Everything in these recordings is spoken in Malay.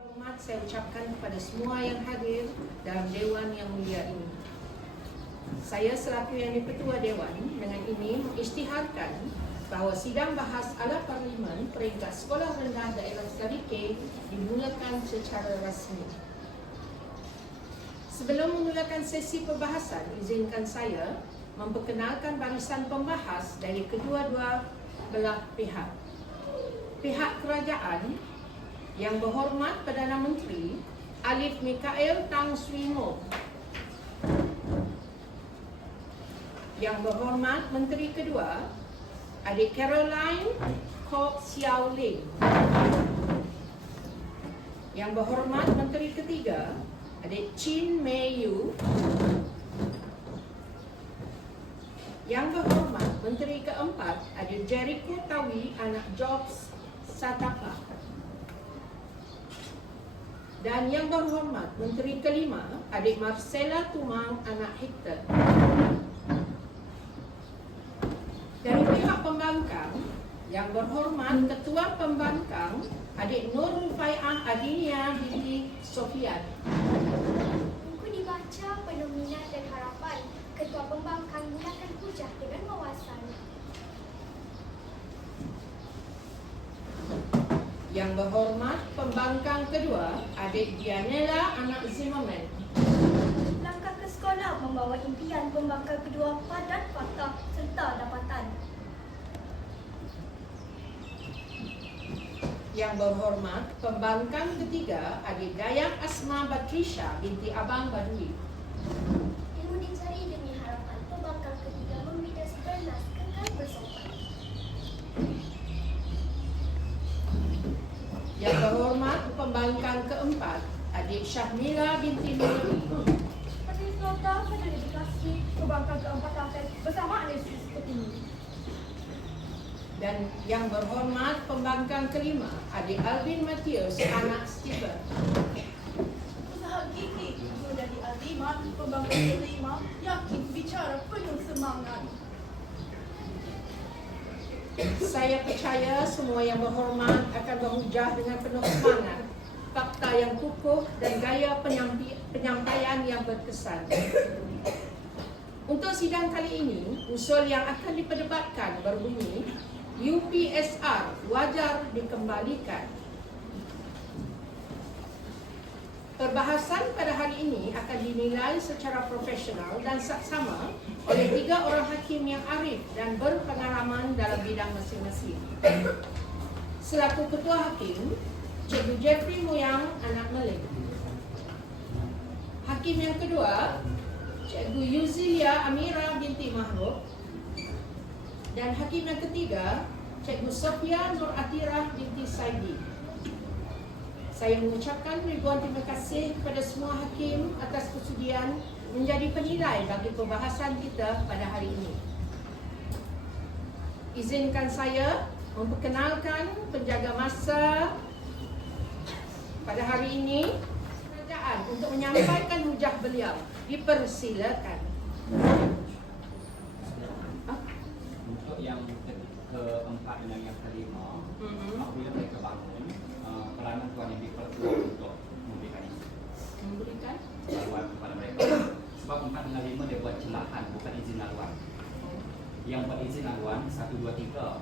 Hormat saya ucapkan kepada semua yang hadir dalam Dewan yang mulia ini. Saya selaku Yang di-Pertua Dewan dengan ini mengisytiharkan bahawa sidang bahas ala Parlimen peringkat Sekolah Rendah Daerah Serike dimulakan secara rasmi. Sebelum memulakan sesi perbahasan, izinkan saya memperkenalkan barisan pembahas dari kedua-dua belah pihak. Pihak kerajaan, Yang Berhormat Perdana Menteri Alif Mikael Tang Sri Mo, Yang Berhormat Menteri Kedua Adik Caroline Kok Xiao Ling, Yang Berhormat Menteri Ketiga Adik Chin Mei Yu, Yang Berhormat Menteri Keempat Adik Jericho Tawi anak Jobs Satapa, dan Yang Berhormat Menteri Kelima Adik Marcella Tumang anak Hector. Dari pihak pembangkang, Yang Berhormat Ketua Pembangkang Adik Nur Rufaiah Adinia binti Sofian. Buku dibaca penuh minat dan harapan. Ketua Pembangkang gunakan hujah dengan wawasan. Yang Berhormat Pembangkang Kedua Adik Dianella anak Zimmerman. Langkah ke sekolah membawa impian Pembangkang Kedua padat fakta serta dapatan. Yang Berhormat Pembangkang Ketiga Adik Dayak Asma Batrisha binti Abang Badui. Ilmu dicari demi harapan. Pembangkang Ketiga membina sebelas kekal bersopan. Yang Berhormat Pembangkang Keempat Adik Syahmila binti Nuri. Majlis Nota pada dedikasi Pembangkang Keempat Taufik bersama analisis tertinggi. Dan Yang Berhormat Pembangkang Kelima Adik Alvin Matius anak Stephen. Usaha gigi menjadi azimah Pembangkang Kelima yakin bicara penuh semangat. Saya percaya semua Yang Berhormat akan berhujah dengan penuh semangat, fakta yang kukuh dan gaya penyampaian yang berkesan. Untuk sidang kali ini, usul yang akan diperdebatkan berbunyi UPSR wajar dikembalikan. Perbahasan pada hari ini akan dinilai secara profesional dan saksama oleh 3 orang hakim yang arif dan berpengalaman dalam bidang masing-masing. Selaku Ketua Hakim, Cikgu Jeffrey Moyang anak Melin. Hakim yang kedua, Cikgu Yuzilia Amira binti Mahruk. Dan Hakim yang ketiga, Cikgu Sofia Nur Atirah binti Saidi. Saya mengucapkan ribuan terima kasih kepada semua hakim atas kesudian menjadi penilai bagi perbahasan kita pada hari ini. Izinkan saya memperkenalkan penjaga masa pada hari ini kerajaan untuk menyampaikan hujah beliau. Dipersilakan. Untuk yang keempat dan yang kelima, apabila mereka bangun, peranan Tuan Yang di-Pertua untuk memberikan laluan kepada mereka. Sebab 4 dengan 5 dia buat celahan, bukan izin laluan. Yang buat izin laluan 1, 2, 3.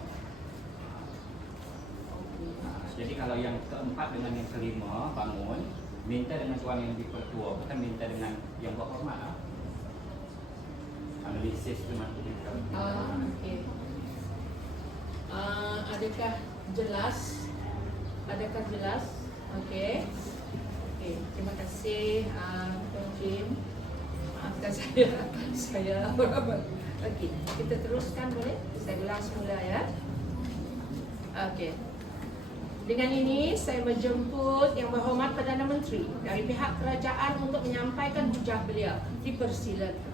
Jadi kalau yang keempat dengan yang kelima bangun, minta dengan Tuan Yang di-Pertua, bukan minta dengan Yang Berhormat. Analisis memang kita. Okey. Adakah jelas? Adakah jelas? Okey. Okey, terima kasih Tuan Jim. Maafkan saya abal-abal. Okey, kita teruskan boleh? Saya ulang semula ya. Okey. Dengan ini saya menjemput Yang Berhormat Perdana Menteri dari pihak kerajaan untuk menyampaikan hujah beliau. Dipersilakan.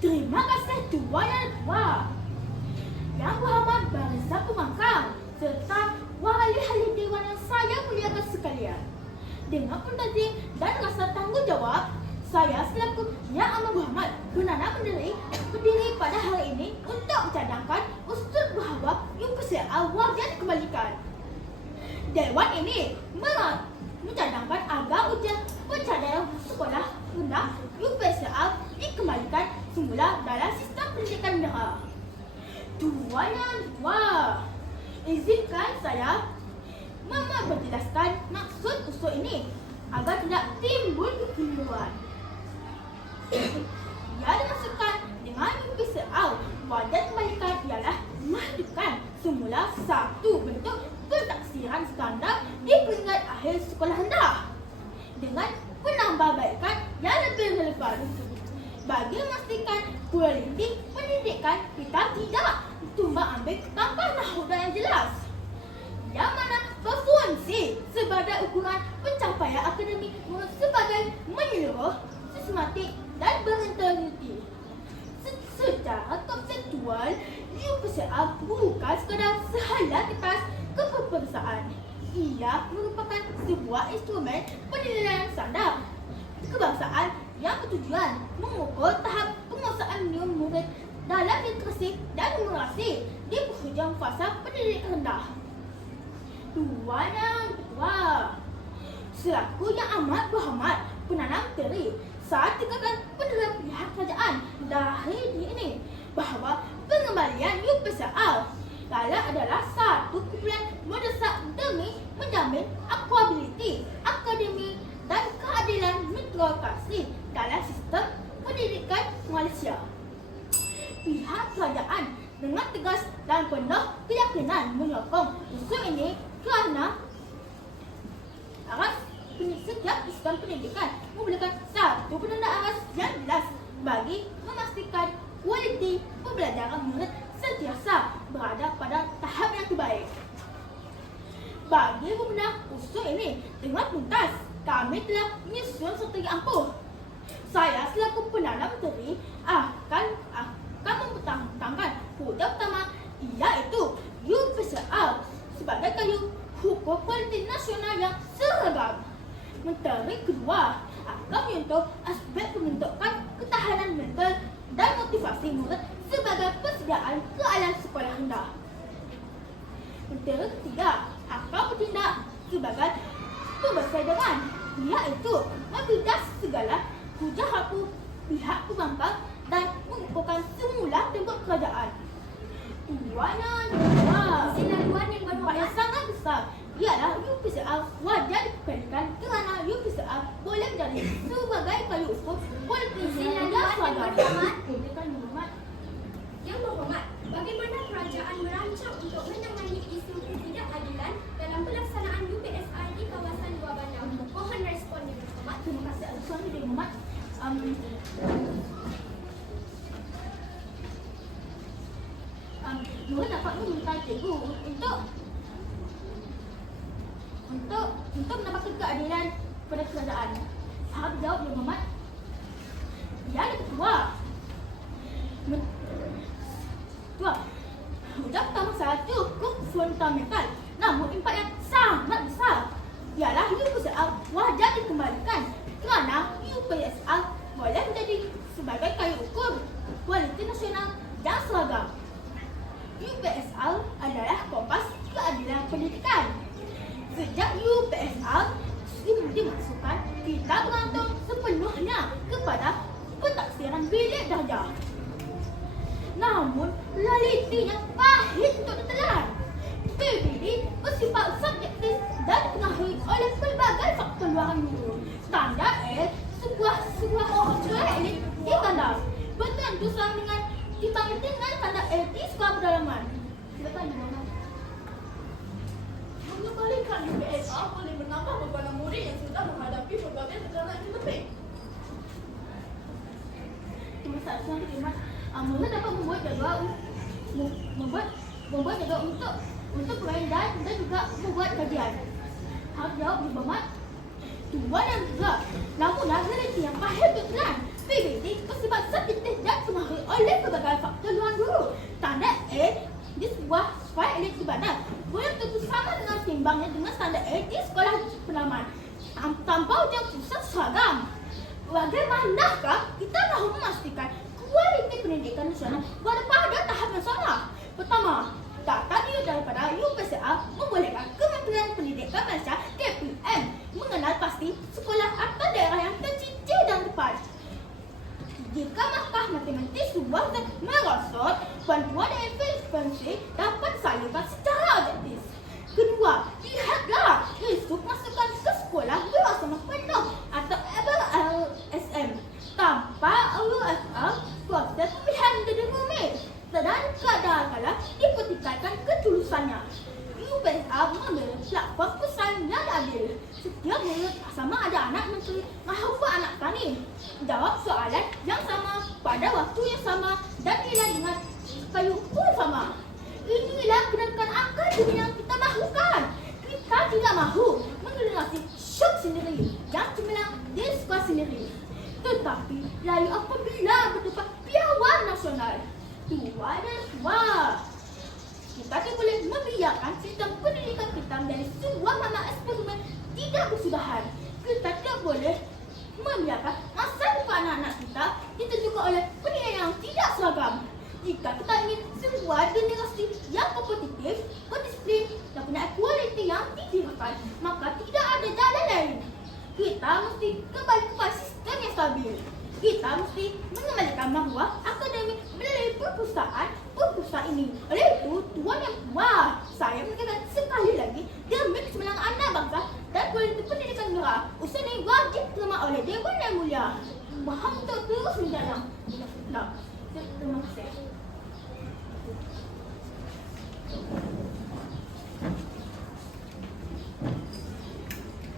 Terima kasih Tuan Yang Tua, Yang Berhormat Barisan Pembangkang serta ahli-ahli Dewan yang saya muliakan sekalian. Dengan pendaji dan rasa tanggungjawab, saya selaku Yang Amat Berhormat Perdana Menteri berdiri pada hari ini untuk mencadangkan usul berhawab Dewan ini mencadangkan agar ujian pencadang sekolah rendah UPSA dikembalikan semula dalam sistem pendidikan negara. Tuan Yang Tua, izinkan saya menjelaskan maksud usul ini agar tidak timbul kekeliruan. Ia dimaksudkan dengan UPSA wajar kembalikan ialah menghadirkan semula satu bentuk pentaksiran standar di peringkat akhir sekolah rendah dengan penambahbaikan yang lebih relevan bagi memastikan kualiti pendidikan kita tidak tumbang ambing tanpa nahudah yang jelas, yang mana berfungsi sebagai ukuran pencapaian akademik sebagai menyeluruh, sistematik dan berintegriti. Secara konseptual, UPSA bukan sekadar sehalat kertas kepengsaan. Ia merupakan sebuah instrumen penilaian standar kebangsaan yang bertujuan mengukur tahap penguasaan minimum murid dalam literasi dan numerasi di penghujung fasa pendidikan rendah. Tuan Yang Tua, selaku yang amat berhormat Perdana Menteri, saya tekankan kepada pihak kerajaan dari ini bahawa pengembalian UPSA adalah satu kumpulan mendesak demi menjamin akuabiliti akademik dan keadilan meritokrasi dalam sistem pendidikan Malaysia. Pihak kerajaan dengan tegas dan penuh keyakinan menyokong usul ini kerana aras setiap sistem pendidikan memberikan satu penanda aras yang jelas bagi memastikan kualiti pembelajaran murid sentiasa berada pada tahap yang terbaik. Bagi membenah usul ini dengan tuntas, kami telah menyusun strategi ampuh. Saya selaku Perdana Menteri akan mempertahankan hujah utama, iaitu UPSA sebagai kayu hukum politik nasional yang seragam. Menteri kedua akan menyentuh aspek pembentukan ketahanan mental dan motivasi murid sebagai persediaan keadaan sekolah rendah. Menteri ketiga akan bertindak sebagai pembersedaran, iaitu membidas segala hujah rapuh pihak pembangkang dan mengukuhkan semula tembok kerajaan. Tuan Yang Tua, Tuan yang dampak yang sangat besar ialah UPSA wajar dikembalikan kerana UPSA boleh menjadi sebagai kayu ukur politik yang seragam. Yang berhormat, bagaimana kerajaan merancang untuk menangani isu ketidakadilan dalam pelaksanaan UPSA di kawasan Luar Bandar? Mohon respon Yang Berhormat. Terima kasih atas soalan Yang Berhormat. Nurul dapat meminta cikgu untuk mendapatkan keadilan pada kerajaan. Saya jawab Yang Berhormat. Yang kedua, hujah pertama saya cukup fundamental, namun impak yang sangat besar ialah UPSA wajar dikembalikan kerana UPSA boleh menjadi sebagai kayu ukur kualiti nasional yang seragam. UPSA adalah kompas keadilan pendidikan. Sejak UPSA dimasukkan, kita bergantung sepenuhnya kepada pentaksiran bilik darjah. Namun, realitinya pahit untuk ditelan. PBD bersifat subjektif dan dipengaruhi oleh pelbagai faktor luaran dulu. Standar sebuah elit di bandar bertentu dengan dibanding dengan standar elit di sekolah pedalaman. Silakan Ibu Mama. Mengembalikan UPSA boleh menambah beban murid yang sudah menghadapi berbagai tekanan ekonomi. Terima kasih, Murid dapat membuat jadual untuk pemain dan juga membuat kajian. Harus jawab Ibu Berhormat. Tuan Yang Tua, namun realiti yang pahit berkelan. PBD bersifat subjektif dan dipengaruhi oleh berbagai faktor luar dulu. Standar A di sebuah sekolah elit di bandar boleh tentu sama dengan timbangnya dengan standar A di sekolah pedalaman tanpa ujian pusat seragam. Bagaimanakah kita mahu memastikan kualiti pendidikan nasional pada tahap yang sama? Pertama, data daripada UPSA membolehkan Kementerian Pendidikan Pendidikan Malaysia KPM mengenal pasti sekolah atau daerah yang tercicir dan tepat. Jika Mahkamah Matematik Suwazat merosot, bantuan dan intervensi dapat disalurkan secara objektif. Kedua, lihatlah isu masukkan ke sekolah bersama penuh atau LSM. Tanpa UFR, proses pilihan menjadi rumit dan kadang-kadang dipertikaikan ketulusannya. UPSR memberi platform pesaing yang adil. Setiap murid sama ada anak menteri maupun anak tani. Jawab soalan yang sama pada waktu yang sama dan nilai dengan kayu pun sama. Inilah gerakan akademi yang kita mahukan. Kita tidak mahu mengelolasi syok sendiri yang cemerlang di sekolah sendiri. Tetapi lalu apabila berdepan piawai nasional, tua dan tua, kita tidak boleh membiarkan sistem pendidikan kita menjadi sebuah mama eksperimen tidak bersudahan. Kita tidak boleh membiarkan masa depan anak-anak kita ditentukan oleh penilaian yang tidak seragam. Jika kita ingin sebuah generasi yang kompetitif, berdisiplin dan punya kualiti yang ditinggalkan, maka tidak ada jalan lain. Kita mesti kembali kepada sistem yang stabil. Kita mesti mengembalikan maruah akademik melalui perpustakaan ini. Oleh itu, Tuan Yang Puas, saya menekankan sekali lagi demi kesemenangan anak bangsa dan kualiti pendidikan negara. Usaha ini wajib diterima oleh Dewan Yang Mulia. Mohon untuk terus menjalankan. Terima kasih.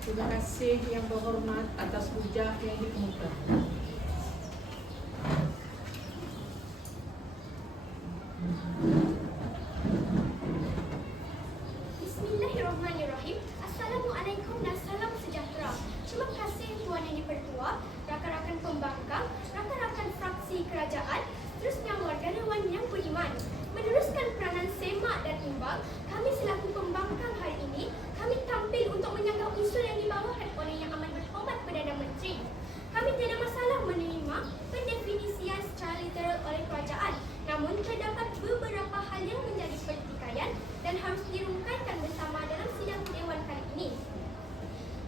Terima kasih yang berhormat atas hujah yang dikemukakan. Bismillahirrahmanirrahim. Assalamualaikum dan salam sejahtera. Terima kasih Tuan Yang Dipertua, rakan-rakan pembangkang, rakan-rakan fraksi kerajaan, seterusnya warganewan yang beriman. Meneruskan peranan semak dan imbang, kami selaku pembangkang hari ini, kami tampil untuk menyanggah usul yang dibawakan oleh Yang Amat Berhormat Perdana Menteri. Kami tidak masalah menerima pendefinisian secara literal oleh kerajaan, namun terdapat beberapa hal yang menjadi pertikaian dan harus dirungkaikan bersama dalam sidang Dewan kali ini.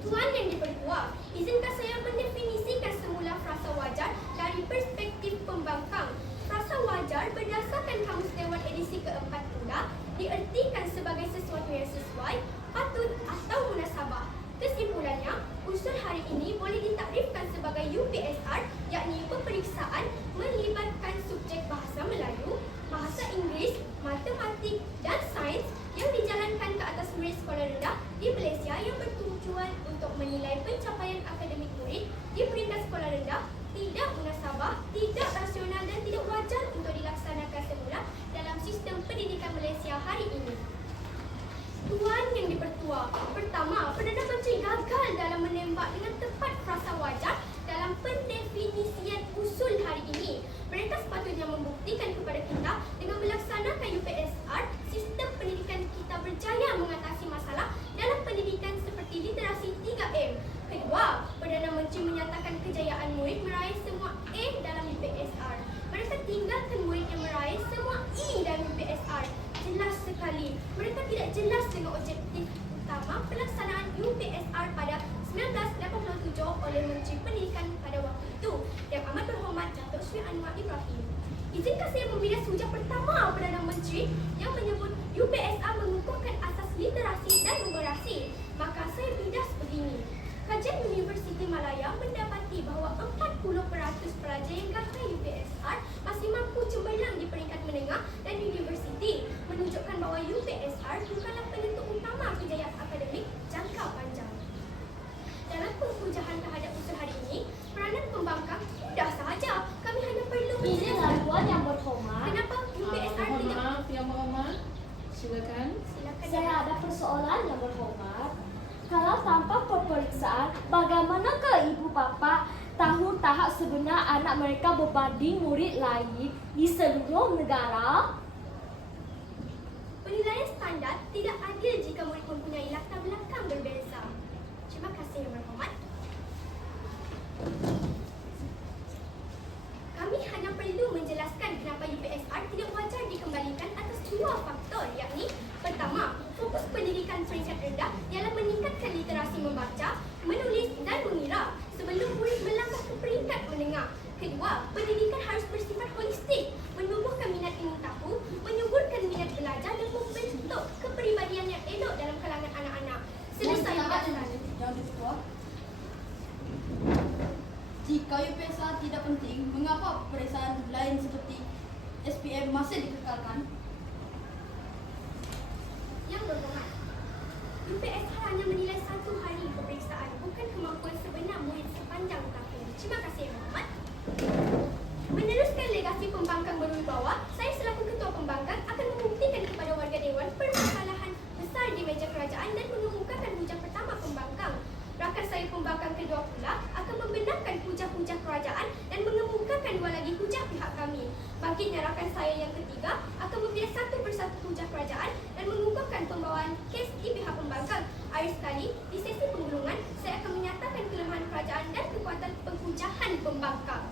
Tuan Yang Dipertua, izinkan saya mendefinisikan semula frasa wajar dari perspektif pembangkang. Frasa wajar berdasarkan Kamus Dewan edisi ke-4 pula diertikan sebagai sesuatu yang sesuai, patut atau munasabah. Kesimpulannya, usul hari ini boleh ditakrifkan sebagai UPSR, yakni peperiksaan melibatkan subjek bahasa Melayu, bahasa Inggeris, matematik dan sains yang dijalankan ke atas murid sekolah rendah di Malaysia yang bertujuan untuk menilai pencapaian akademik murid di peringkat sekolah rendah tidak munasabah, tidak rasional dan tidak wajar untuk dilaksanakan semula dalam sistem pendidikan Malaysia hari ini. Tuan Yang Dipertua, pertama, Perdana Menteri gagal dalam menembak dengan tepat frasa wajar dalam pendefinisian usul hari ini. Mereka sepatutnya membuktikan kepada kita dengan melaksanakan UPSR, sistem pendidikan kita berjaya mengatasi masalah dalam pendidikan seperti literasi 3M. Kedua, Perdana Menteri menyatakan kejayaan murid meraih semua A dalam UPSR. Mereka tinggalkan murid yang meraih semua E dalam UPSR. Jelas sekali, mereka tidak jelas dengan objektif utama pelaksanaan UPSR pada 1987 oleh Menteri Pendidikan pada waktu itu, Yang Amat Berhormat Datuk Seri Anwar Ibrahim. Izinkan saya membilas hujah pertama Perdana Menteri yang menyebut UPSR mengukuhkan asas literasi dan numerasi. Maka saya bidas begini. Kajian Universiti Malaya mendapati bahawa 40% pelajar yang gagal UPSR masih mampu cemerlang di peringkat menengah dan universiti, menunjukkan bahawa UPSR bukanlah penentu utama kejayaan akademik jangka panjang. Dalam penghujahan terhadap usul hari ini, peranan pembangkang mudah sahaja. Kami hanya perlu Izinlah Tuan Yang Berhormat. kenapa UPSR Mohon tidak... maaf yang berhormat. Silakan. Silakan. Saya ada persoalan Yang Berhormat. Kalau tanpa peperiksaan, bagaimanakah ibu bapa tahu tahap sebenar anak mereka berbanding murid lain di seluruh negara? Penilaian standar tidak adil jika murid mempunyai latar belakang berbeza. Terima kasih Yang Berhormat. Kami hanya perlu menjelaskan kenapa UPSR tidak wajar dikembalikan atas dua faktor, yakni pertama, Fokus pendidikan peringkat rendah ialah meningkatkan literasi membaca, menulis dan mengira sebelum murid melangkah ke peringkat menengah. Kedua, pendidikan harus bersifat holistik, menumbuhkan minat ingin tahu, menyuburkan minat belajar dan membentuk kepribadian yang elok dalam kalangan anak-anak. Selesai penjelasan. Yang kedua, jika UPSR tidak penting, mengapa peperiksaan lain seperti SPM masih dikekalkan? Yang berhormat, UPSR hanya menilai 1 hari peperiksaan, bukan kemampuan sebenar murid sepanjang tahun. Terima kasih yang berhormat. Meneruskan legasi pembangkang berwibawa, saya selaku Ketua Pembangkang akan membuktikan kepada warga Dewan permasalahan besar di meja kerajaan dan mengemukakan hujah pertama pembangkang. Rakan saya pembangkang kedua pula akan membenarkan hujah-hujah kerajaan dan mengemukakan 2 lagi hujah pihak kami. Bangkitnya rakan saya yang ketiga akan membiak satu persatu hujah kerajaan dan mengukuhkan pembawaan kes di pihak pembangkang. Akhir sekali, di sesi penggulungan, saya akan menyatakan kelemahan kerajaan dan kekuatan penghujahan pembangkang.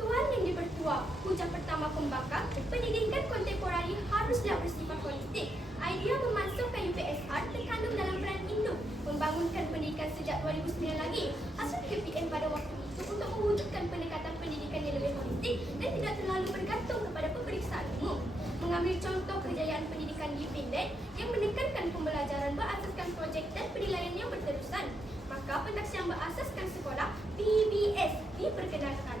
Tuan yang dipertua, hujah pertama pembangkang, pendidikan kontemporari haruslah bersifat holistik. Idea memasukkan UPSR terkandung dalam peran induk, membangunkan pendidikan sejak 2009 lagi. Hasil KPM pada waktu itu untuk mewujudkan pendekatan pendidikan yang lebih holistik dan tidak terlalu bergantung kepada peperiksaan umum. Mengambil contoh kejayaan pendidikan di Finland yang menekankan pembelajaran berasaskan projek dan penilaian yang berterusan, maka pentaksian berasaskan sekolah PBS diperkenalkan.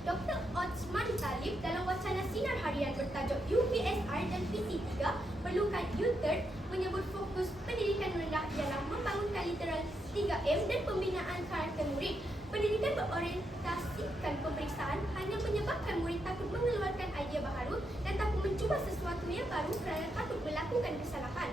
Dr. Osman Talib dalam wacana sinar harian bertajuk UPSR dan PC3 perlukan U-turn menyebut fokus pendidikan rendah ialah membangunkan literal 3M dan pembinaan karakter murid. Pendidikan berorientasikan pemeriksaan hanya menyebabkan murid takut mengeluarkan idea baharu dan takut mencuba sesuatu yang baru kerana takut melakukan kesalahan.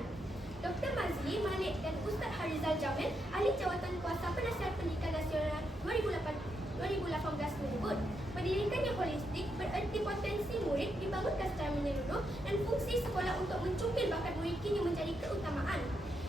Dr. Mazli Malik dan Ustaz Harizal Jamil, Ahli Jawatan Kuasa Penasihat Pendidikan Nasional 2018 menyebut, pendidikan yang holistik bererti potensi murid dibangunkan secara menyeluruh dan fungsi sekolah untuk mencupil bakat murid kini menjadi keutamaan.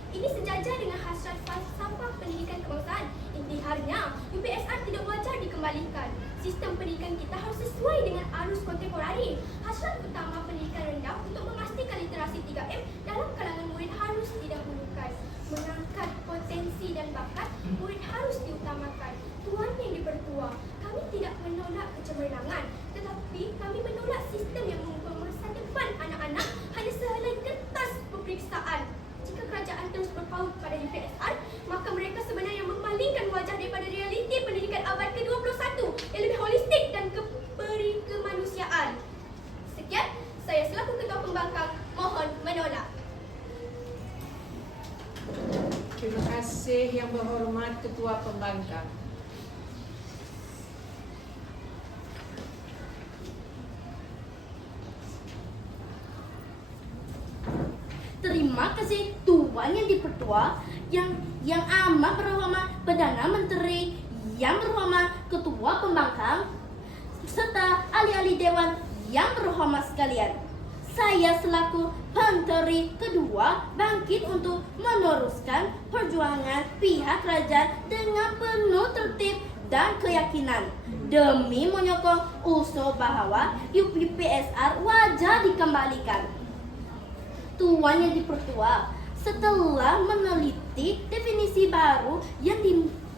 Ini sejajar dengan hasrat falsafah pendidikan kebangsaan. Intiharnya, UPSR tidak wajar dikembalikan. Sistem pendidikan kita harus sesuai dengan arus kontemporari. Hasrat utama pendidikan rendah untuk memastikan literasi 3M dalam kalangan murid harus didahulukan. Mengangkat potensi dan bakat, murid harus diutamakan. Tuan yang dipertua, kami tidak menolak kecemerlangan, tetapi kami menolak sistem yang membuat masa depan anak-anak hanya sehelai kertas peperiksaan. Jika kerajaan terus berpaut pada UPSR, maka mereka sebenarnya memalingkan wajah daripada realiti pendidikan abad ke-21 yang lebih holistik dan kemanusiaan. Sekian, saya selaku Ketua Pembangkang mohon menolak. Terima kasih yang berhormat Ketua Pembangkang. Terima kasih Tuan yang dipertua, yang amat berhormat Perdana Menteri, yang berhormat Ketua Pembangkang, serta ahli-ahli Dewan yang berhormat sekalian. Saya selaku Menteri kedua bangkit untuk meneruskan perjuangan pihak kerajaan dengan penuh tertib dan keyakinan demi menyokong usul bahawa UPSR wajar dikembalikan. Tuan yang dipertua, setelah meneliti definisi baru yang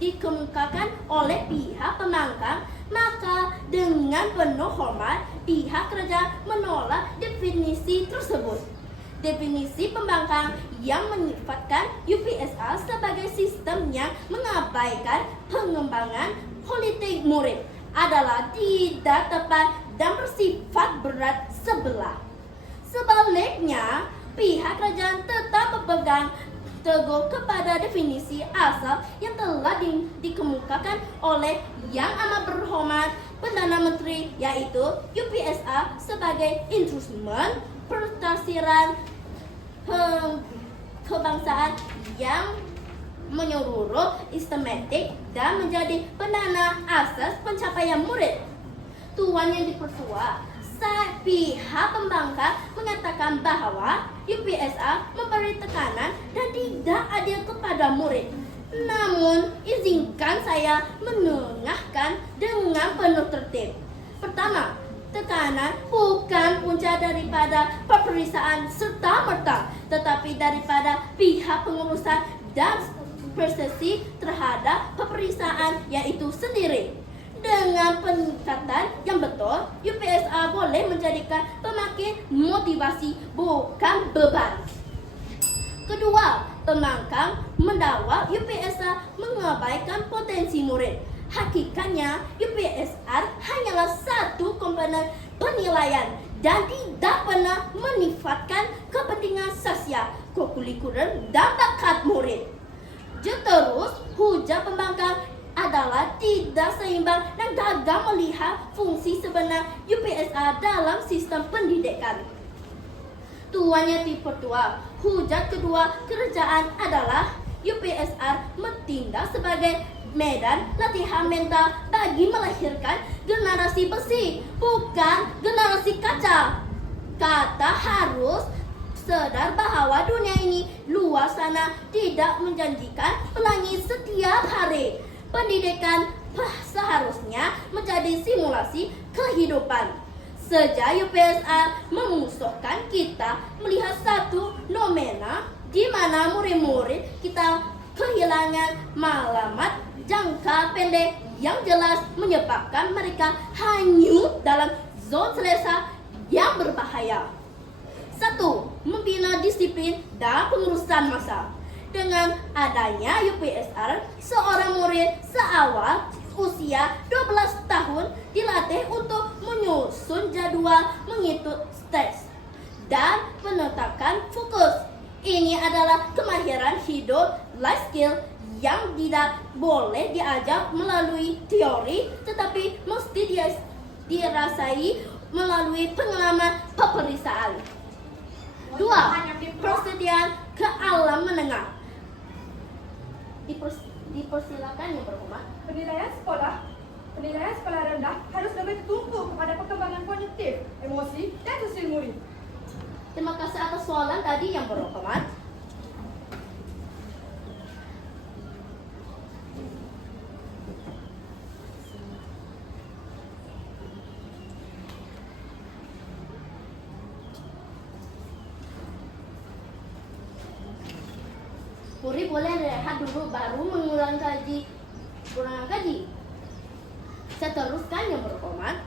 dikemukakan oleh pihak pembangkang, maka dengan penuh hormat pihak kerajaan menolak definisi tersebut. Definisi pembangkang yang menyifatkan UPSR sebagai sistem yang mengabaikan pengembangan politik murid adalah tidak tepat dan bersifat berat sebelah. Sebaliknya, pihak kerajaan tetap berpegang teguh kepada definisi asal yang telah dikemukakan oleh Yang Amat Berhormat Perdana Menteri, yaitu UPSR sebagai instrumen pertafsiran kebangsaan yang menyeluruh, sistematik dan menjadi pendana asas pencapaian murid. Tuan yang dipertua, pihak pembangkang mengatakan bahawa UPSR memberi tekanan dan tidak adil kepada murid. Namun, izinkan saya menengahkan dengan penuh tertib. Pertama, tekanan bukan punca daripada peperiksaan serta-merta, tetapi tetapi daripada pihak pengurusan dan persesi terhadap peperiksaan yaitu sendiri. Dengan pendekatan yang betul, UPSR boleh menjadikan pemakin motivasi bukan beban. Kedua, pembangkang mendakwa UPSR mengabaikan potensi murid. Hakikatnya, UPSR hanyalah satu komponen penilaian dan tidak pernah menifatkan kepentingan sosial, kurikuler, dan bakat murid. Terus, hujah pembangkang adalah tidak seimbang dan gagal melihat fungsi sebenar UPSR dalam sistem pendidikan. Tuannya tipe tua. Hujat kedua kerajaan adalah UPSR bertindak sebagai medan latihan mental bagi melahirkan generasi besi, bukan generasi kaca. Kata harus sadar bahwa dunia ini luar sana tidak menjanjikan pelangi setiap hari. Pendidikan seharusnya menjadi simulasi kehidupan. Sejak UPSR memusuhkan kita melihat satu nomena di mana murid-murid kita kehilangan maklumat jangka pendek yang jelas menyebabkan mereka hanyut dalam zon selesa yang berbahaya. 1. Membina disiplin dan pengurusan masa. Dengan adanya UPSR, seorang murid seawal usia 12 tahun dilatih untuk menyusun jadwal, menghitung stres, dan menetapkan fokus. Ini adalah kemahiran hidup, life skill yang tidak boleh diajar melalui teori, tetapi mesti dirasai melalui pengalaman peperiksaan. 2. Persediaan ke alam menengah. Dipersilakan yang berhormat. Penilaian sekolah rendah harus lebih tertumpu kepada perkembangan kognitif, emosi, dan sosial murid. Terima kasih atas soalan tadi yang berhormat. Murid boleh rehat dulu baru mengulang kaji. Saya teruskan yang berhormat.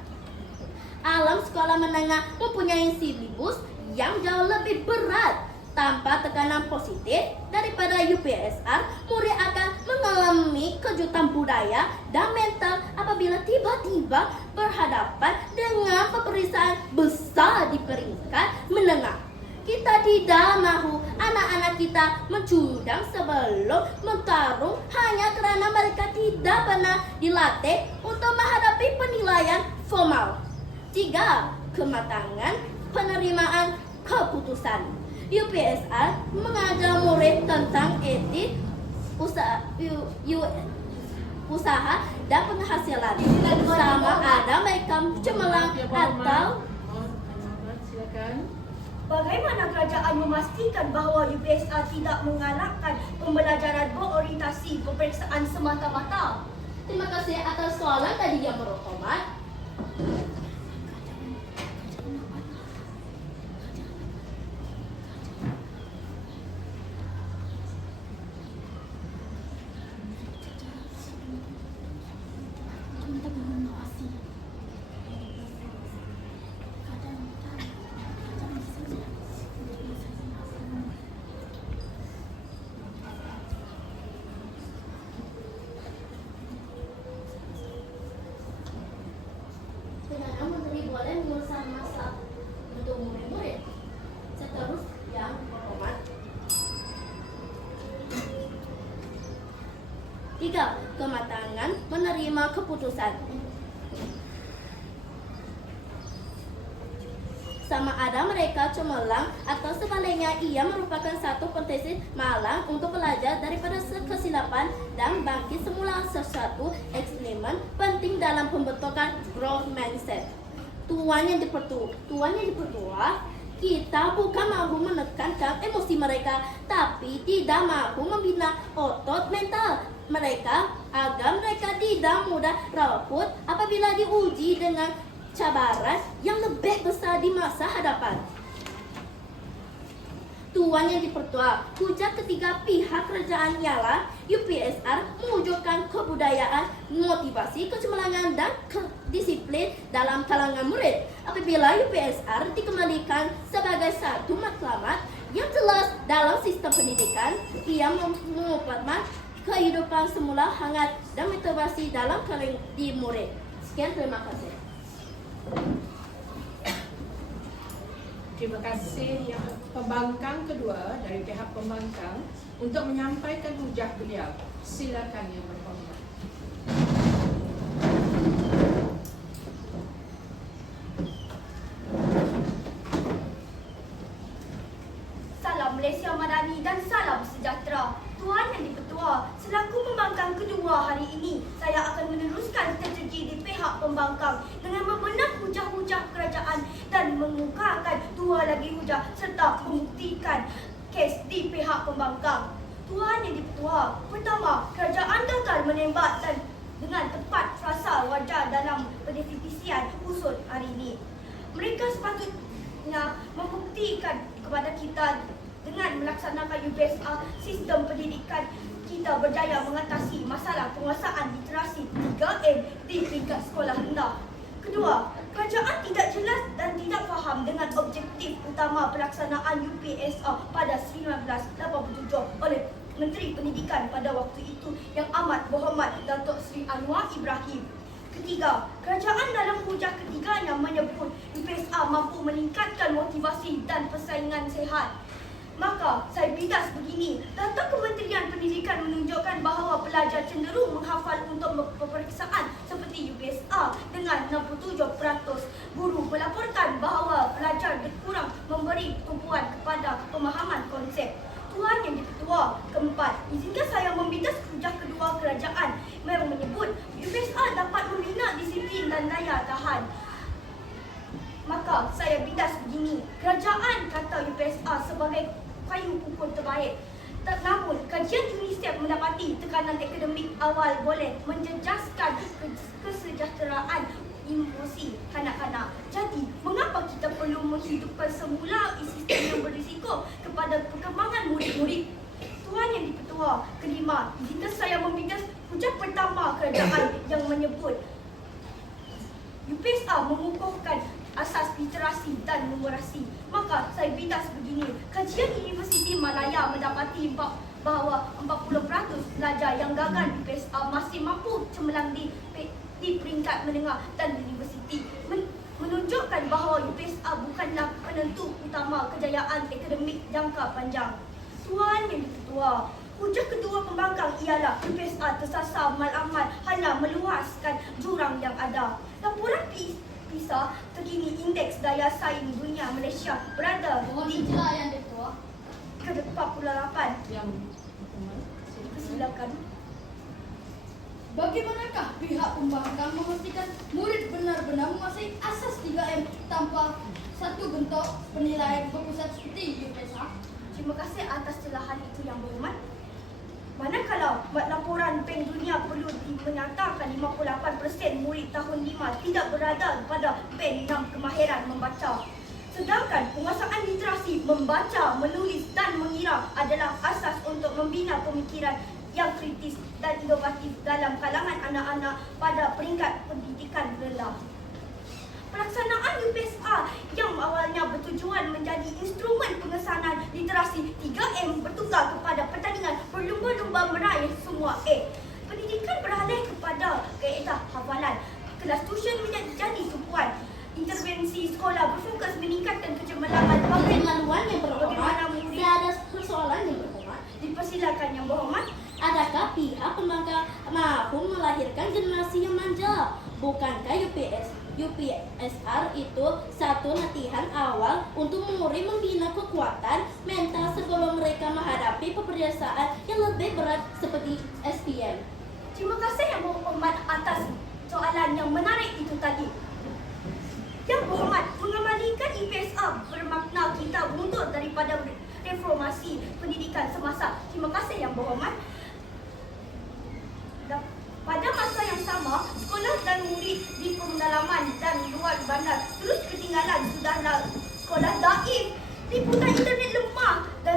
Alam sekolah menengah mempunyai silibus yang jauh lebih berat. Tanpa tekanan positif daripada UPSR, murid akan mengalami kejutan budaya dan mental apabila tiba-tiba berhadapan dengan peperiksaan besar di peringkat menengah. Kita tidak mahu anak-anak kita mencudang sebelum mentarung hanya kerana mereka tidak pernah dilatih untuk menghadapi penilaian formal. 3. Kematangan penerimaan keputusan. UPSR mengajar murid tentang etik usaha dan penghasilan. Sama ada mereka cemerlang atau Silakan. Bagaimana kerajaan memastikan bahawa UPSR tidak mengalahkan pembelajaran berorientasi peperiksaan semata-mata? Terima kasih atas soalan tadi yang berhormat. Perdana Menteri boleh menguruskan masa untuk murid-murid. Seterus yang berhormat. 3. Kematangan menerima keputusan. Sama ada mereka cemerlang atau sebaliknya ia merupakan satu potensi malang untuk belajar daripada kesilapan dan bangkit semula sesuatu eksperimen penting dalam pembentukan growth mindset. Tuan yang dipertua, kita bukan mahu menekankan emosi mereka, tapi tidak mahu membina otot mental mereka agar mereka tidak mudah rapuh apabila diuji dengan cabaran yang lebih besar di masa hadapan. Tuan yang dipertua, hujah ketiga pihak kerajaan ialah UPSR mewujudkan kebudayaan, motivasi, kecemerlangan dan disiplin dalam kalangan murid. Apabila UPSR dikembalikan sebagai satu matlamat yang jelas dalam sistem pendidikan, ia memperkuat kehidupan semula hangat dan motivasi dalam kalangan di murid. Sekian, terima kasih. Terima kasih yang pembangkang kedua dari pihak pembangkang untuk menyampaikan hujah beliau. Silakan Yang Berhormat. Salam Malaysia Madani dan salam sejahtera. Tuan Yang Dipertua, selaku pembangkang kedua hari ini, saya akan meneruskan strategi di pihak pembangkang dengan membenah hujah-hujah kerajaan dan mengukarkan dua lagi hujah serta membuktikan kes di pihak pembangkang. Tuan Yang Dipertua, pertama, kerajaan gagal menembak dan dengan tepat frasa wajar dalam pendefinisian usut hari ini. Mereka sepatutnya membuktikan kepada kita dengan melaksanakan UPSR, sistem pendidikan kita berjaya mengatasi masalah penguasaan literasi 3M di peringkat sekolah rendah. Kedua, kerajaan tidak jelas dan tidak faham dengan objektif utama pelaksanaan UPSR pada 1987 oleh Menteri Pendidikan pada waktu itu yang amat berhormat Datuk Seri Anwar Ibrahim. Ketiga, kerajaan dalam hujah ketiganya menyebut UPSR mampu meningkatkan motivasi dan persaingan sihat. Maka, saya bidas begini, data Kementerian Pendidikan menunjukkan bahawa pelajar cenderung menghafal untuk peperiksaan seperti UPSR dengan 67%. Guru melaporkan bahawa pelajar berkurang memberi tumpuan kepada pemahaman konsep. Tuan Yang Dipertua, keempat, izinkan saya membidas hujah kedua kerajaan yang menyebut UPSR dapat membina disiplin dan daya tahan. Maka saya bidas begini, kerajaan kata UPSR sebagai payung pukul terbaik. Namun, kajian UNICEF mendapati tekanan akademik awal boleh menjejaskan kesejahteraan emosi kanak-kanak. Jadi, mengapa kita perlu menghidupkan semula sistem yang berisiko kepada perkembangan murid-murid? Tuan Yang Dipertua, kelima, izinkan saya membidas hujah pertama kerajaan yang menyebut UPSR mengukuhkan asas literasi dan numerasi. Maka saya bidas begini, kajian Universiti Malaya mendapati bahawa 40% pelajar yang gagal di UPSR masih mampu cemerlang di peringkat menengah dan universiti, menunjukkan bahawa UPSR bukanlah penentu utama kejayaan akademik jangka panjang. Tuan Yang Dipertua, hujah kedua pembangkang ialah UPSR tersasar malamat hanya meluaskan jurang yang ada. Laporan PISA terkini indeks daya saing dunia Malaysia berada di ke-48. Yang Berhormat. Silakan. Bagaimanakah pihak pembangkang memastikan murid benar-benar menguasai asas 3M tanpa satu bentuk penilaian berpusat seperti UPSR? Terima kasih atas celahan itu Yang Berhormat. Manakala laporan Bank Dunia perlu menyatakan 58% murid tahun 5 tidak berada pada band 6 kemahiran membaca. Sedangkan penguasaan literasi membaca, menulis dan mengira adalah asas untuk membina pemikiran yang kritis dan inovatif dalam kalangan anak-anak pada peringkat pendidikan rendah. Pelaksanaan UPSR yang awalnya bertujuan menjadi instrumen pengesanan literasi 3M bertunggal kepada pertandingan berlumba-lumba meraih semua A. Pendidikan beralih kepada kaedah hafalan. Kelas tuition menjadi tumpuan. Intervensi sekolah berfokus meningkatkan kecemerlangan Pengalaman yang berhormat, bagaimana murid. saya ada persoalan yang berhormat. Dipersilakan Yang Berhormat. Adakah pihak pembangkang mampu melahirkan generasi yang manja? Bukankah UPSR itu satu latihan awal untuk murid membina kekuatan mental sebelum mereka menghadapi peperiksaan yang lebih berat seperti SPM? Terima kasih Yang Berhormat atas soalan yang menarik itu tadi. Yang Berhormat, mengamalikan UPSR bermakna kita mundur daripada reformasi pendidikan semasa. Terima kasih Yang Berhormat. Pada masa yang sama, sekolah dan murid di pedalaman dan luar bandar terus ketinggalan. Sudahlah sekolah daif, liputan internet lemah dan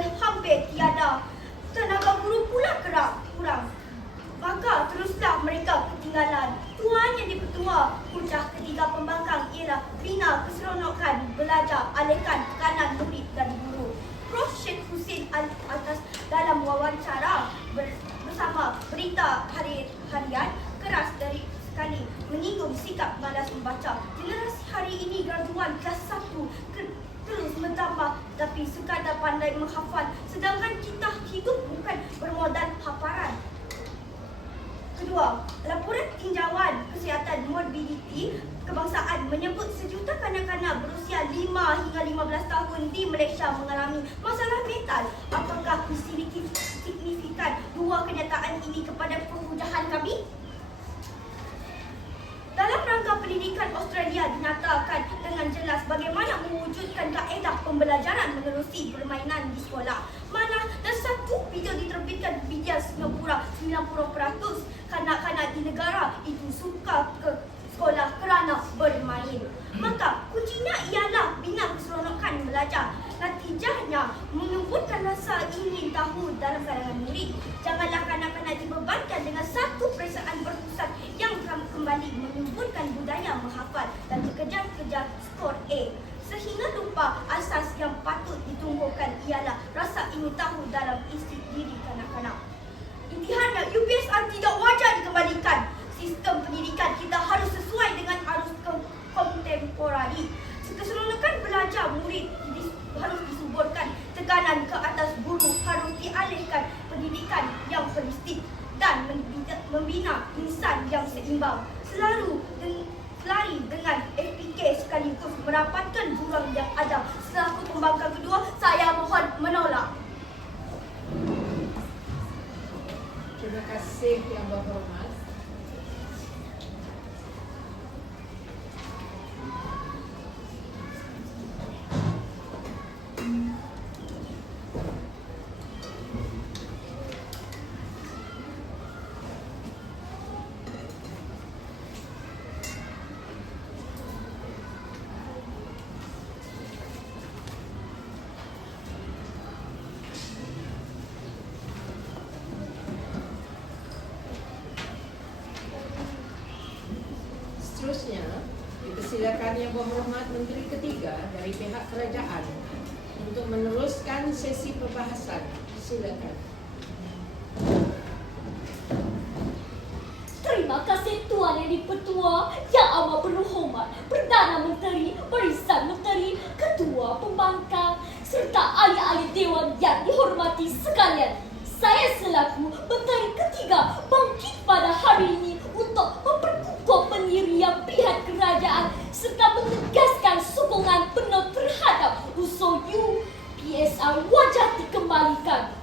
pandai menghafal, sedangkan kita hidup bukan bermodal hafalan. Kedua, laporan tinjauan kesihatan morbiditi kebangsaan menyebut sejuta kanak-kanak berusia 5 hingga 15 tahun di Malaysia mengalami masalah mental. Apakah signifikan dua kenyataan ini kepada perhujaan kami? Dalam rangka pendidikan Australia dinyatakan dengan jelas bagaimana mewujudkan kaedah pembelajaran menerusi permainan di sekolah. Mana dan satu video diterbitkan media Singapura, 90% kanak-kanak di negara itu suka ke sekolah kerana bermain. Maka kuncinya ialah bina keseronokan belajar. Natijahnya menumbuhkan rasa ingin tahu dalam kalangan murid. Janganlah kanak-kanak dibebankan dengan satu perasaan berpusat yang kembali menumbuhkan budaya menghafal dan terkejar-kejar skor A, sehingga lupa asas yang patut ditumbuhkan ialah rasa ingin tahu dalam isi diri kanak-kanak. Intihannya, UPSR tidak wajar dikembalikan. Sistem pendidikan kita harus sesuai dengan arus kontemporari. Keseronokan belajar murid harus disuburkan. Tekanan ke atas guru harus dialihkan pendidikan yang holistik dan membina insan yang seimbang. Selari dengan FPK sekaligus merapatkan jurang yang ada. Selaku pembangkang kedua, saya mohon menolak. Terima kasih Yang Berhormat. Seterusnya, dipersilakan Yang Berhormat Menteri Ketiga dari pihak kerajaan untuk meneruskan sesi perbahasan. Silakan. Terima kasih Tuan Yang Di-Pertua Yang Amat Berhormat Perdana Menteri, Barisan Menteri, Ketua Pembangkang serta ahli-ahli Dewan yang dihormati sekalian. Saya selaku Menteri Ketiga bangkit pada hari ini untuk memperkukuh pendirian pihak kerajaan serta menegaskan sokongan penuh terhadap usul UPSR wajib dikembalikan.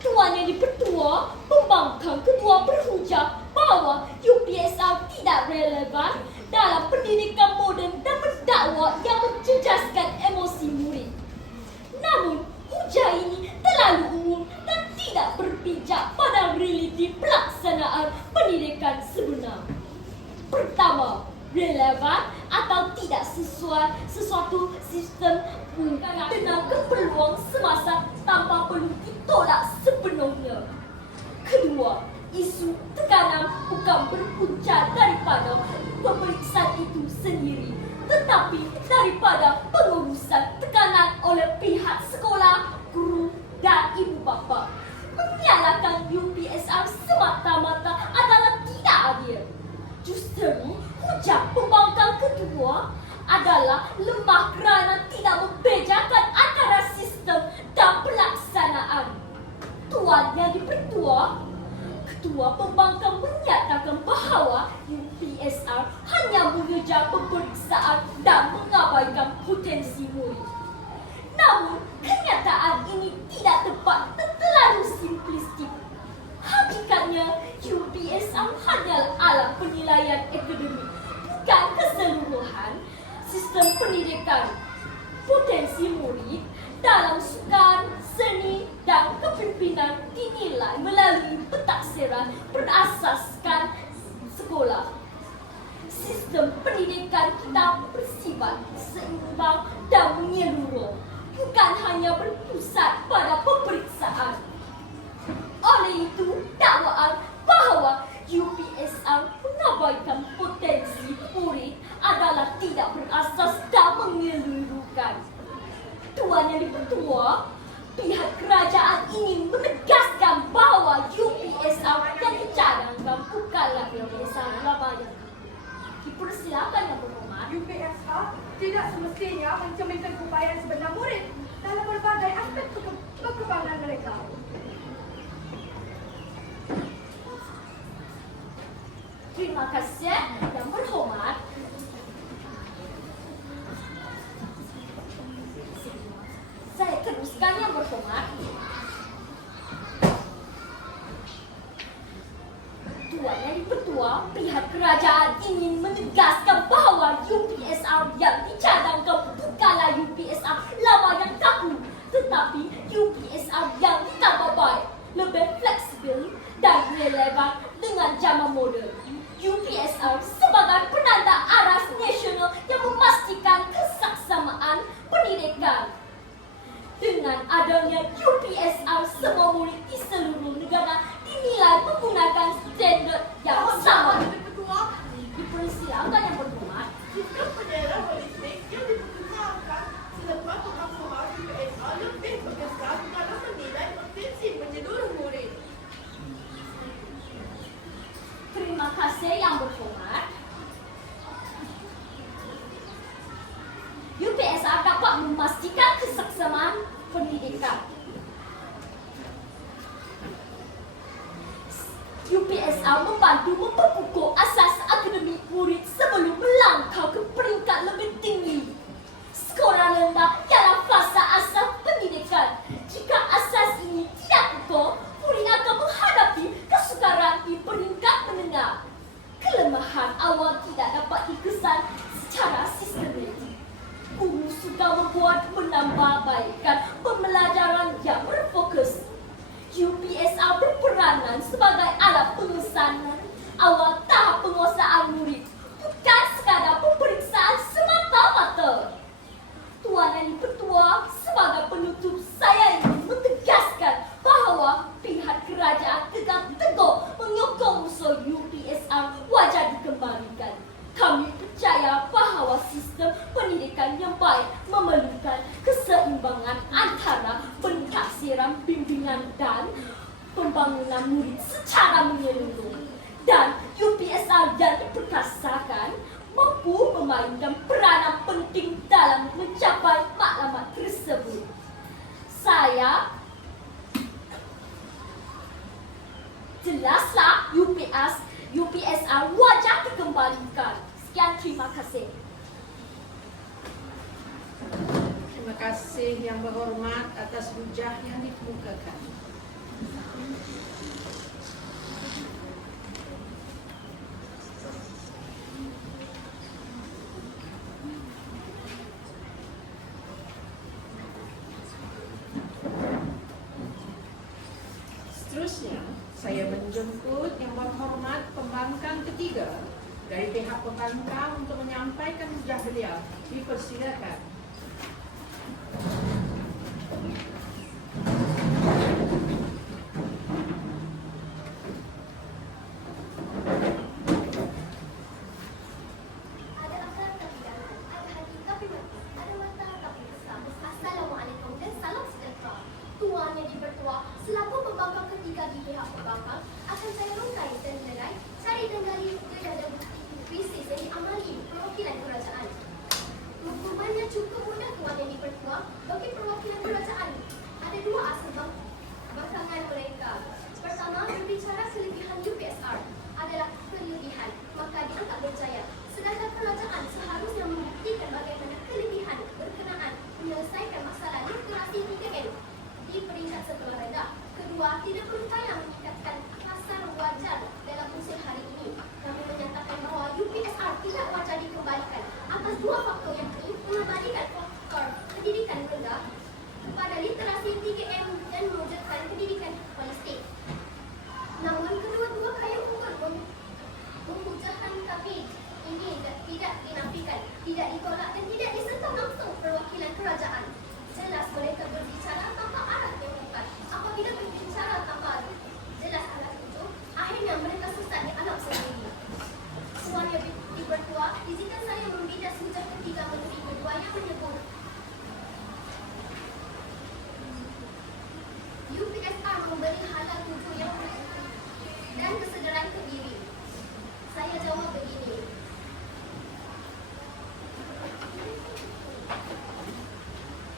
Tuan Yang Di-Pertua, Pembangkang Ketua berhujah bahawa UPSR tidak relevan dalam pendidikan moden dan mendakwa yang mencecaskan emosi murid. Namun, hujah ini terlalu umum dan tidak berpijak pada realiti pelaksanaan pendidikan sebenar. Pertama, relevan atau tidak sesuai sesuatu sistem dengan keperluan semasa tanpa perlu ditolak sepenuhnya. Kedua, isu tekanan bukan berpunca daripada pemeriksaan itu sendiri, tetapi daripada pengurusan tekanan oleh pihak sekolah, guru dan ibu bapa. Menyalahkan UPSR semata-mata adalah tidak adil. Justru hujah Pembangkang Kedua adalah lemah kerana tidak membezakan antara sistem dan pelaksanaan. Tuan Yang Di-Pertua, Ketua Pembangkang menyatakan bahawa UPSR hanya mengejar pemeriksaan dan mengabaikan potensi murid. Namun, kenyataan ini tidak tepat dan terlalu simplistik. Hakikatnya, UPSR hanyalah alat penilaian akademik, bukan keseluruhan sistem pendidikan. Potensi murid dalam sukan, seni dan kepimpinan dinilai melalui pentaksiran berasaskan sekolah. Sistem pendidikan kita bersifat seimbang dan menyeluruh, bukan hanya berpusat pada pemeriksaan. Oleh itu, dakwaan bahawa UPSR mengabaikan potensi murid adalah tidak berasas dan menyeluruhkan. Tuan Yang Di-Pertua, pihak kerajaan ingin menegaskan bahawa UPSR yang dicadangkan bukanlah UPSR Surabaya. Dipersilakan Yang Berhormat. UPSR tidak semestinya mencerminkan upaya sebenar murid. dalam berbagai aspek perkembangan mereka. Terima kasih yang berhormat. Saya teruskan yang berhormat. Tuan yang dipertua, pihak kerajaan ingin menegaskan bahawa UPSR yang dicadangkan bukanlah UPSR lama yang kaku, tetapi UPSR yang ditambah baik, lebih fleksibel dan relevan dengan zaman moden. UPSR sebagai penanda aras nasional yang memastikan kesaksamaan pendidikan. Dengan adanya UPSR, semua murid di seluruh negara dinilai menggunakan standard yang sama. Dipersilakan yang berhormat. Sistem penilaian holistik yang diperkenalkan selepas pemahaman UPSR lebih berkesan dalam menilai potensi menyeluruh murid. Terima kasih yang berhormat. UPSR dapat memastikan kesaksamaan pendidikan. UPSR membantu memperkukuh asas akademik murid sebelum melangkah ke peringkat lebih tinggi. Skora rendah ialah fasa asal pendidikan. Jika asas ini tidak kukuh, murid akan menghadapi kesukaran di peringkat menengah. Kelemahan awal tidak dapat dikesan secara sistemik. Guru sudah membuat menambahbaikan pembelajaran yang berfokus. UPSR berperanan sebagai alat pengesanan awal tahap penguasaan murid, bukan sekadar pemeriksaan semata-mata. Tuan yang dipertua, sebagai penutup saya ingin menegaskan bahawa pihak kerajaan tegak teguh menyokong usul UPSR wajib dikembalikan. Kami percaya bahawa sistem pendidikan yang baik memerlukan keseimbangan antara pentafsiran, bimbingan dan pembangunan murid secara menyeluruh. Dan UPSR yang diperkasakan mampu memainkan peranan penting dalam mencapai maklumat tersebut. Saya jelaslah UPSR wajib dikembalikan. Sekian, terima kasih. Terima kasih yang berhormat atas hujah yang dikemukakan. Seterusnya, saya menjemput yang berhormat pembangkang ketiga dari pihak pembangkang untuk menyampaikan hujah beliau. Dipersilakan. Assalamualaikum dan salam sejahtera. Tuan yang dipertua, selaku pembangkang ketiga di pihak pembangkang, akan saya rungkai dan menilai cari dan gali bukti dan bisnis yang diamali perwakilan kerajaan. Hukumannya cukup mudah, Tuan yang dipertua, bagi perwakilan kerajaan. Ada dua asal bangkangan mereka. Pertama, berbicara kelebihan UPSR adalah kelebihan, maka dianggap berjaya. Sedangkan kerajaan seharusnya membuktikan bagaimana kelebihan berkenaan menyelesaikan masalah literasi 3M di peringkat sekolah rendah. Kedua, tidak perlu payah meningkatkan pasar wajar dalam usia hari ini. Kami menyatakan bahawa UPSR tidak wajar dikembalikan atas dua faktor, yakni mengembalikan faktor pendidikan rendah kepada literasi 3M dan mewujudkan pendidikan holistik. Namun kedua-dua kayu unggul menghujahkan kami ini tidak dinafikan, tidak ditolak dan tidak disentuh langsung perwakilan kerajaan. Jelas mereka berbicara tanpa alat yang tepat. Apabila berbicara tanpa jelas alat itu, akhirnya mereka sesat di alam sendiri. Tuan yang dipertua, izinkan saya membidas hujah ketiga menteri kedua yang menyebut UPSR memberi halal tujuh yang dan kesederaan ke diri. Saya jawab begini.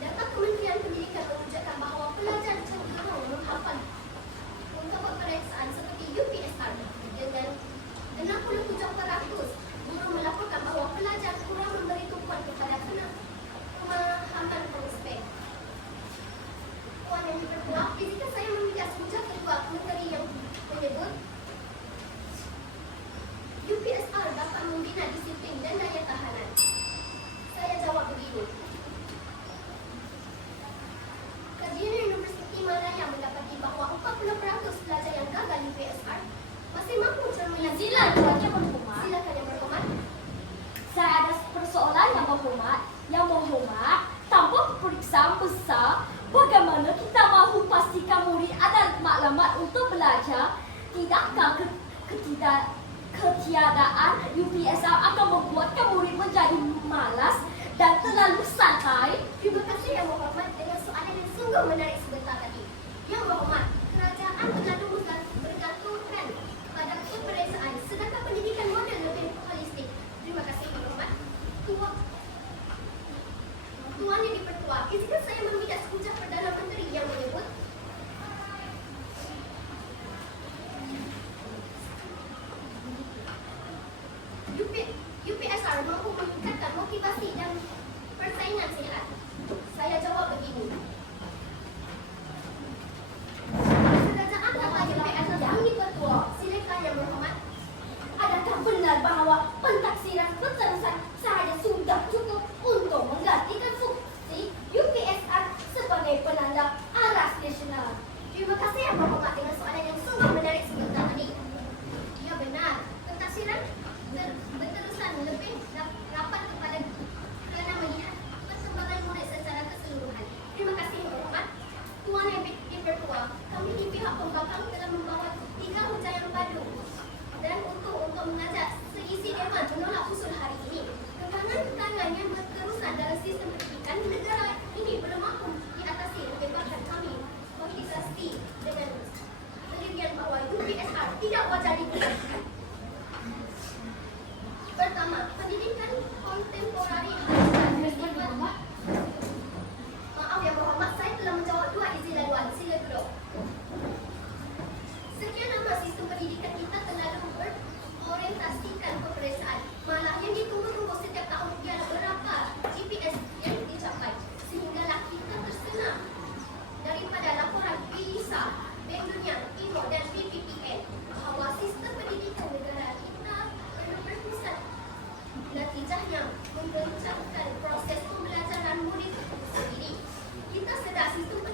Data Kementerian Pendidikan bina disiplin dan daya tahanan. Saya jawab begini. Kajian Universiti Malaya mendapati bahawa 40% pelajar yang gagal UPSR masih mampu mencerminkan. Silakan Yang Berhormat. Silakan Yang Berhormat. Saya ada persoalan Yang Berhormat. Yang Berhormat, tanpa peperiksaan besar, bagaimana kita mahu pastikan murid ada maklumat untuk belajar? Tidakkah ketiadaan UPSR akan membuatkan murid menjadi malas dan terlalu santai? Terima kasih Yang Berhormat dengan soalan yang sungguh menarik sebentar tadi. Yang Berhormat, kerajaan terlalu bergantungkan pada peperiksaan sedangkan pendidikan modern lebih holistik. Terima kasih Yang Berhormat. Tuan Yang Dipertua, izinkan saya meminta sekujur Perdana Menteri yang menyebut UPSR mampu meningkatkan motivasi dan persaingan sihat. Saya jawab begini. Kerajaan tanpa UPSR yang dipertua, silakan Yang Berhormat. Adakah benar bahawa pentaksiran berterusan sahaja sudah cukup untuk menggantikan fungsi UPSR sebagai penanda aras nasional? Terima kasih Yang Berhormat dengan soalan yang sungguh menarik sebentar tadi. Ya benar, pentaksiran berterusan lebih rapat kepada kerana melihat perkembangan murid secara keseluruhan. Terima kasih Yang Berhormat. Tuan Yang Dipertua, kami di pihak pembangkang telah membawa 3 hujaian padu dan untuk mengajak seisi dewan menolak usul hari ini. Kekangan-kekangan yang berterusan dalam sistem pendidikan negara ini belum mampu diatasi menyebabkan kami mengisolasi dengan pendirian bahawa UPSR tidak wajar digunakan. Pertama, pendidikan kontemporari harus bersifat. Maaf Yang Berhormat, saya telah menjawab 2 izin laluan. Sila duduk. Sekian lama sistem pendidikan kita terlalu berorientasikan peperiksaan. Malah yang ditunggu-tunggu setiap tahun ialah berapa GPS yang dicapai. Sehinggalah kita tersenam daripada laporan PISA, Bank Dunia, IMO dan BPPN bahawa sistem pendidikan negara kita perlu berpusat. Natijahnya memperlancarkan proses pembelajaran murid itu sendiri. Kita sedar sistem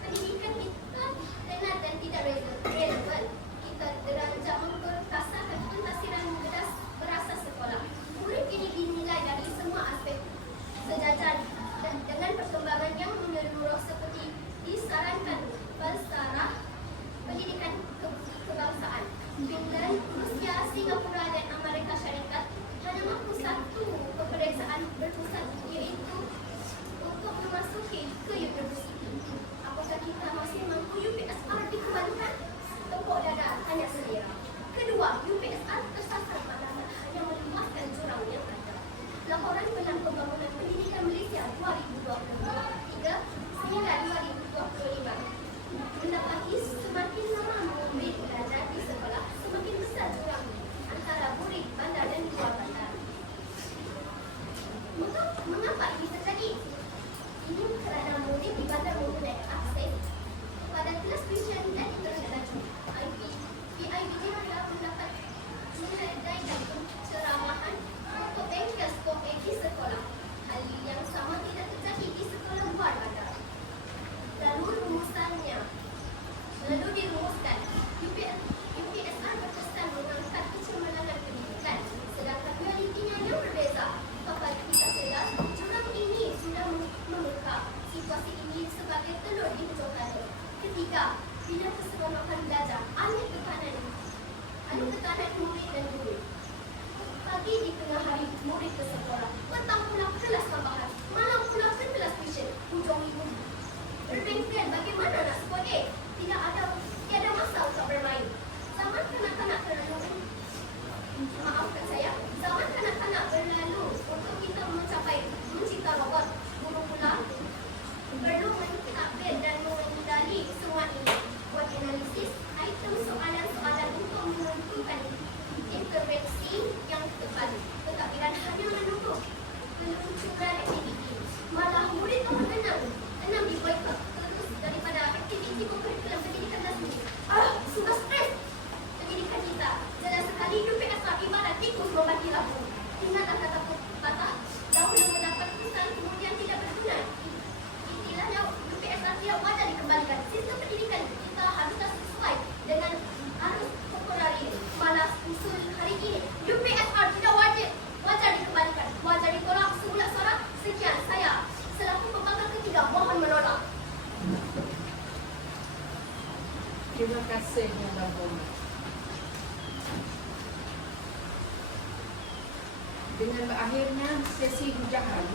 pendidikan kita tenar dan tidak relevan. Kita beranjak memperkasakan pentasiran berasas sekolah. Murid kini dinilai dari semua aspek sejajar dan dengan perkembangan yang menyeluruh seperti disarankan Pesara Pendidikan Kebangsaan. Finland, Rusia, Singapura dan Amerika Syarikat hanya mampu satu peperiksaan berpusat, iaitu untuk memasuki ke universiti. Apakah kita masih mampu UPSR dikembalikan? Tepuk dada, tanya selera. Kedua, UPSR tersasar pada hanya meluaskan jurang yang ada. Laporan Pelan Pembangunan Pendidikan Malaysia 2023 hingga 2025 mendapati semakin lama murid belajar di sekolah, semakin besar jurang antara murid bandar dan luar bandar. Mengapa ini terjadi? Ini kerana murid di bandar mempunyai akses pada kelas tuition dan internet laju. PIBG telah mendapat nilai dan penceramahan untuk bengkel skop di sekolah. Hal yang sama tidak terjadi di sekolah luar bandar. Lalu dirumuskan, UPSR berkesan mengangkat kecemerlangan pendidikan, sedangkan realitinya yang berbeza. Apabila kita sedar, jurang ini sudah membuka situasi ini sebagai telur di hujung tanduk. Ketiga, bila keseronokan belajar, alih tekanan murid dan guru. Pagi di tengah hari murid ke sekolah, petang pula kelas tambahan, malam pula ke kelas tuition, hujung minggu berbengkel. Bagaimana nak sport tiada masa untuk bermain. Zaman kanak-kanak berlalu. Maafkan saya, zaman kanak-kanak berlalu untuk kita mencipta robot. Guru pula perlu mentadbir dan mengendali semua ini. Buat analisis item soalan-soalan untuk menentukan intervensi yang tepat. Pentadbiran hanya menunggu peluncuran aktiviti. Malah murid pun tenang di boikot terus Terima kasih yang berhormat. Dengan berakhirnya sesi hujahan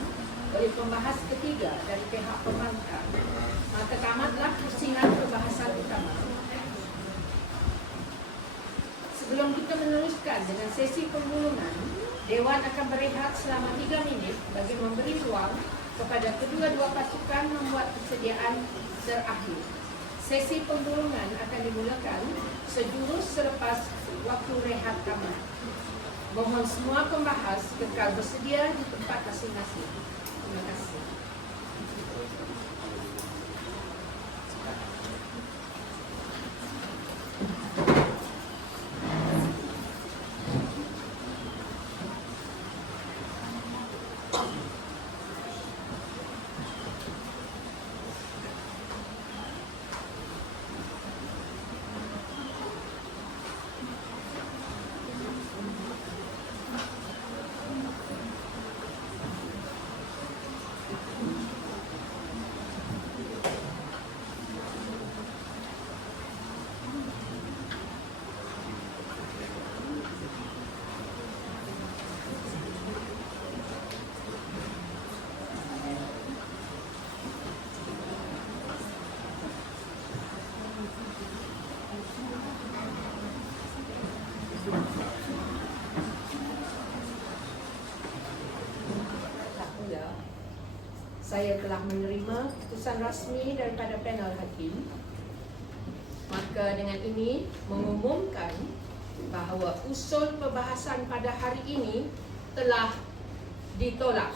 oleh pembahas ketiga dari pihak pembangkang, maka tamatlah pusingan perbahasan utama. Sebelum kita meneruskan dengan sesi penggulungan, Dewan akan berehat selama 3 minit bagi memberi ruang kepada kedua-dua pasukan membuat persediaan terakhir. Sesi penggulungan akan dimulakan sejurus selepas waktu rehat tamat. Mohon semua pembahas kekal bersedia di tempat masing-masing. Terima kasih. Saya telah menerima keputusan rasmi daripada panel hakim. Maka dengan ini mengumumkan bahawa usul perbahasan pada hari ini telah ditolak.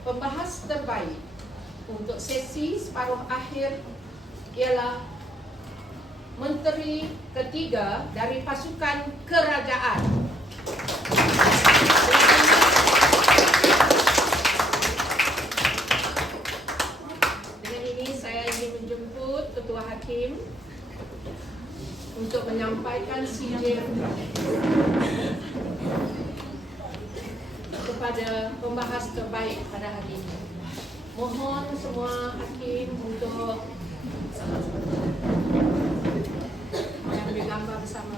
Pembahas terbaik untuk sesi separuh akhir ialah Menteri ketiga dari pasukan kerajaan. Dengan ini saya ingin menjemput Ketua Hakim untuk menyampaikan sijil kepada pembahas terbaik pada hari ini. Mohon semua hakim untuk mengambil gambar bersama.